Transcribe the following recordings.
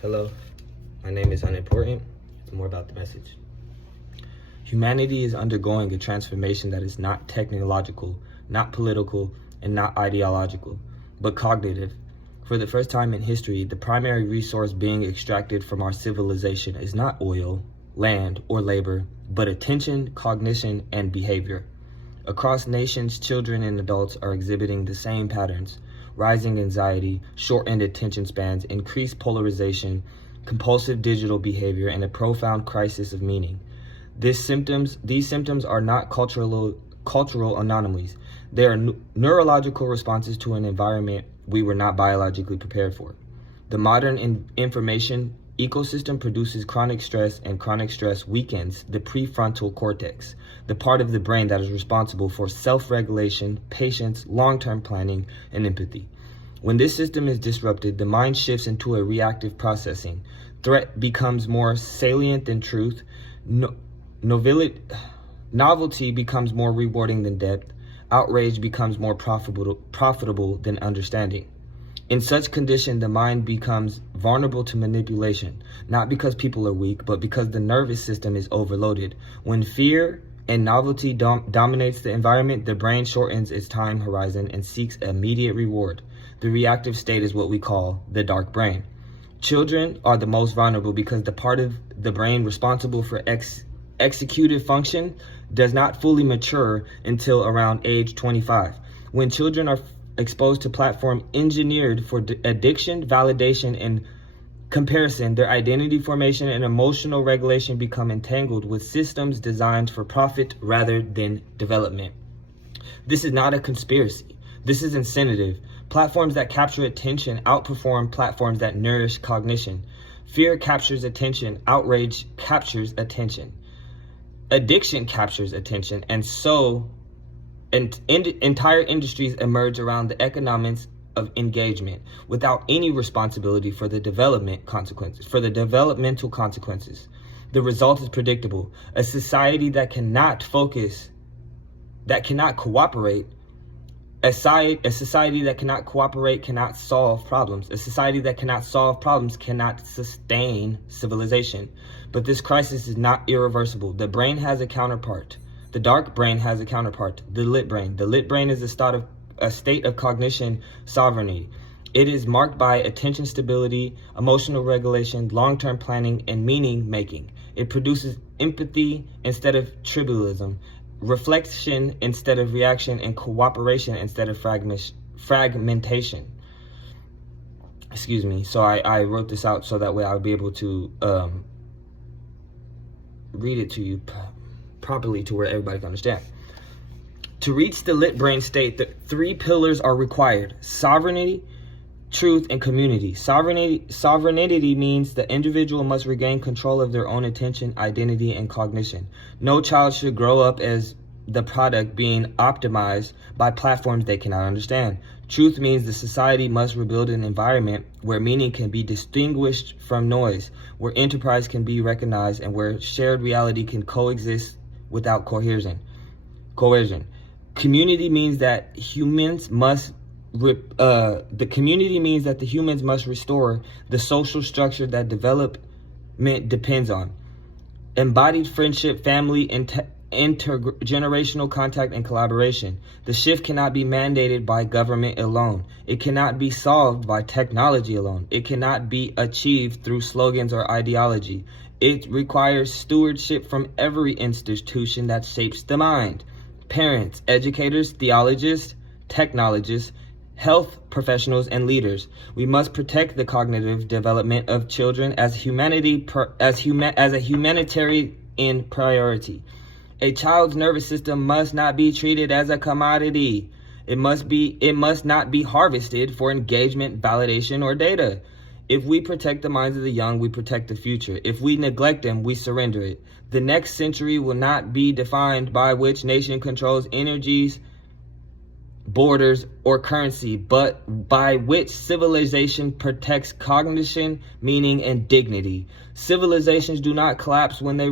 Hello, my name is Unimportant. It's more about the message. Humanity is undergoing a transformation that is not technological, not political, and not ideological, but cognitive. For the first time in history, the primary resource being extracted from our civilization is not oil, land, or labor, but attention, cognition, and behavior. Across nations, children and adults are exhibiting the same patterns: rising anxiety, shortened attention spans, increased polarization, compulsive digital behavior, and a profound crisis of meaning. These symptoms are not cultural anomalies. They are neurological responses to an environment we were not biologically prepared for. The modern information ecosystem produces chronic stress, and chronic stress weakens the prefrontal cortex, the part of the brain that is responsible for self-regulation, patience, long-term planning, and empathy. When this system is disrupted, the mind shifts into a reactive processing. Threat becomes more salient than truth. Novelty becomes more rewarding than depth. Outrage becomes more profitable than understanding. In such condition, the mind becomes vulnerable to manipulation, not because people are weak, but because the nervous system is overloaded. When fear and novelty dominates the environment, the brain shortens its time horizon and seeks immediate reward. The reactive state is what we call the dark brain. Children are the most vulnerable because the part of the brain responsible for executive function does not fully mature until around age 25. When children are exposed to platform engineered for addiction, validation, and comparison, their identity formation and emotional regulation become entangled with systems designed for profit rather than development. This is not a conspiracy. This is incentive. Platforms that capture attention outperform platforms that nourish cognition. Fear captures attention. Outrage captures attention. Addiction captures attention. And so entire industries emerge around the economics of engagement without any responsibility for the developmental consequences. The result is predictable: a society that cannot focus, that cannot cooperate. A society that cannot cooperate cannot solve problems. A society that cannot solve problems cannot sustain civilization. But this crisis is not irreversible. The brain has a counterpart. The dark brain has a counterpart, the lit brain. The lit brain is a state of cognition sovereignty. It is marked by attention stability, emotional regulation, long-term planning, and meaning making. It produces empathy instead of tribalism, reflection instead of reaction, and cooperation instead of fragmentation. Excuse me. So I wrote this out so that way I'll be able to read it to you properly to where everybody can understand. To reach the lit brain state, the three pillars are required: sovereignty, truth, and community. Sovereignty means the individual must regain control of their own attention, identity, and cognition. No child should grow up as the product being optimized by platforms they cannot understand. Truth means the society must rebuild an environment where meaning can be distinguished from noise, where enterprise can be recognized, and where shared reality can coexist without coercion. Community means that the humans must restore the social structure that development depends on: embodied friendship, family, intergenerational contact, and collaboration. The shift cannot be mandated by government alone. It cannot be solved by technology alone. It cannot be achieved through slogans or ideology. It requires stewardship from every institution that shapes the mind: parents, educators, theologians, technologists, health professionals, and leaders. We must protect the cognitive development of children as a humanitarian priority. A child's nervous system must not be treated as a commodity. It must not be harvested for engagement, validation, or data. If we protect the minds of the young, we protect the future. If we neglect them, we surrender it. The next century will not be defined by which nation controls energies, borders, or currency, but by which civilization protects cognition, meaning, and dignity. Civilizations do not collapse when they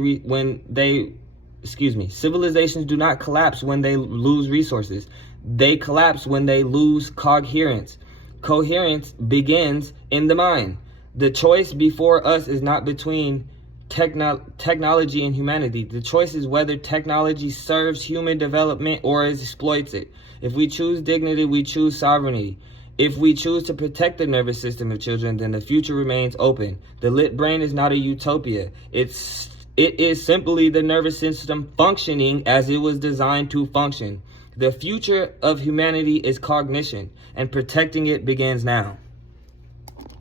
lose resources. They collapse when they lose coherence. Coherence begins in the mind. The choice before us is not between technology and humanity. The choice is whether technology serves human development or exploits it. If we choose dignity, we choose sovereignty. If we choose to protect the nervous system of children, then the future remains open. The lit brain is not a utopia. It is simply the nervous system functioning as it was designed to function. The future of humanity is cognition, and protecting it begins now.